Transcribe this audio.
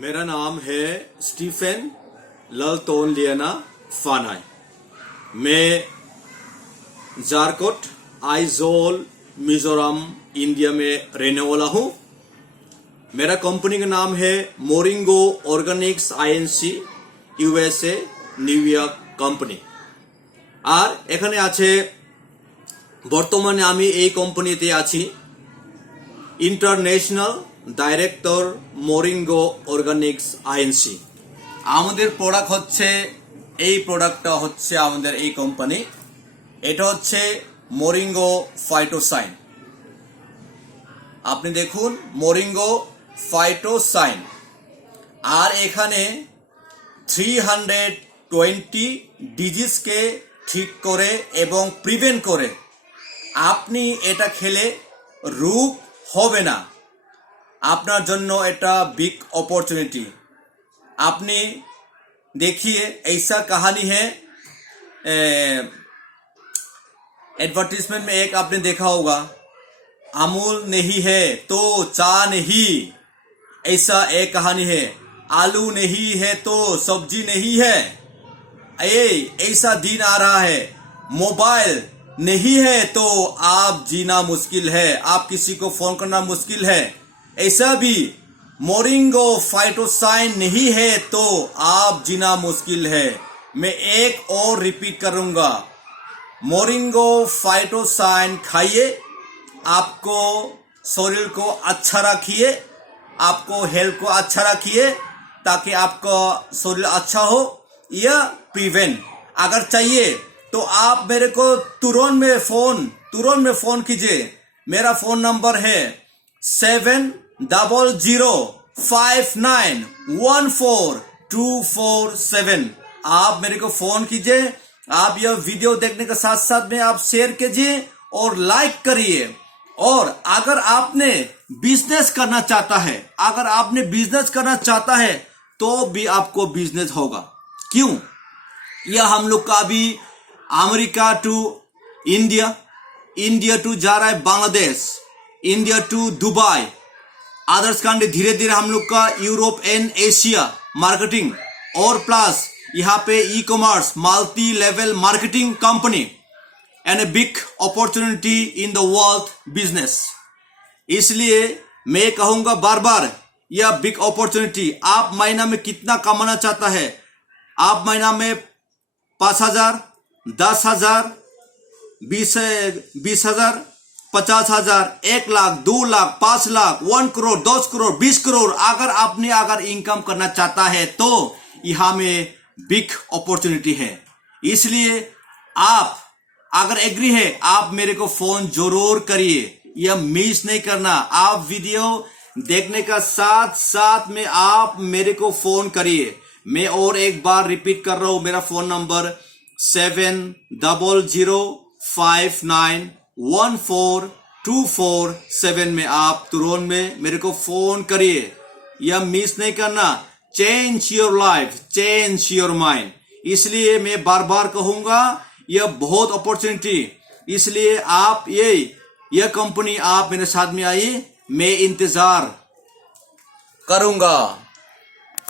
मेरा नाम है स्टीफन ललतोन लियाना फानाई। मैं जारकोट आइजोल मिजोरम इंडिया में रहने वाला हूँ। मेरा कंपनी का नाम है Moringo organics INC USA New York company. আর এখানে আছে বর্তমানে আমি এই কোম্পানিতে আছি international director Moringo organics INC. আমাদের প্রোডাক্ট হচ্ছে এই প্রোডাক্টটা হচ্ছে আমাদের এই কোম্পানি, এটা হচ্ছে মোরিঙ্গো ফাইটোসাইন। আপনি দেখুন মোরিঙ্গো ফাইটোসাইন। আর এখানে 320 ডিজিজকে ঠিক করে এবং প্রিভেন্ট করে। আপনি এটা খেলে রোগ হবে না। আপনার জন্য এটা बिग अपॉर्चुनिटी। आपने देखिए ऐसा कहानी है, एडवर्टीजमेंट में एक आपने देखा होगा, अमूल नहीं है तो चाय नहीं। ऐसा एक कहानी है, आलू नहीं है तो सब्जी नहीं है। ऐसा दिन आ रहा है, मोबाइल नहीं है तो आप जीना मुश्किल है, आप किसी को फोन करना मुश्किल है। ऐसा भी मोरिंगो फाइटोसाइन नहीं है तो आप जीना मुश्किल है। मैं एक और रिपीट करूंगा, मोरिंगो फाइटोसाइन खाइए, आपको शरीर को अच्छा रखिए, आपको हेल्थ को अच्छा रखिए ताकि आपका शरीर अच्छा हो। यह प्रिवेंट अगर चाहिए तो आप मेरे को तुरंत में फोन कीजिए। मेरा फोन नंबर है 7005914247। आप मेरे को फोन कीजिए। आप यह वीडियो देखने के साथ साथ में आप शेयर कीजिए और लाइक करिए। और अगर आपने बिजनेस करना चाहता है तो भी आपको बिजनेस होगा। क्यों? यह हम लोग का अभी अमेरिका टू इंडिया टू जा रहा है, Bangladesh, India to Dubai, others country, धीरे धीरे हम लोग का यूरोप एंड एशिया मार्केटिंग, और प्लस यहाँ पे e commerce multi level marketing company and a big opportunity in the world business. इसलिए मैं कहूंगा बार बार, यह बिग अपॉर्चुनिटी। आप महीना में कितना कमाना चाहता है? आप महीना में 5,000, 10,000, 20,000, 50,000, 1 लाख, 2 लाख, 5 लाख, 1 करोड़, 10 करोड़, 20 करोड़ अगर इनकम करना चाहता है तो यहाँ में बिग अपॉर्चुनिटी है। इसलिए आप अगर एग्री है, आप मेरे को फोन जरूर करिए, यह मिस नहीं करना। आप वीडियो देखने का साथ साथ में आप मेरे को फोन करिए। मैं और एक बार रिपीट कर रहा हूं, मेरा फोन नंबर 7005914247 में आप तुरंत में मेरे को फोन करिए। यह मिस नहीं करना। Change your life, change your mind. इसलिए मैं बार बार कहूंगा, यह बहुत अपॉर्चुनिटी। इसलिए आप यह कंपनी आप मेरे साथ में आइए, मैं इंतजार करूंगा।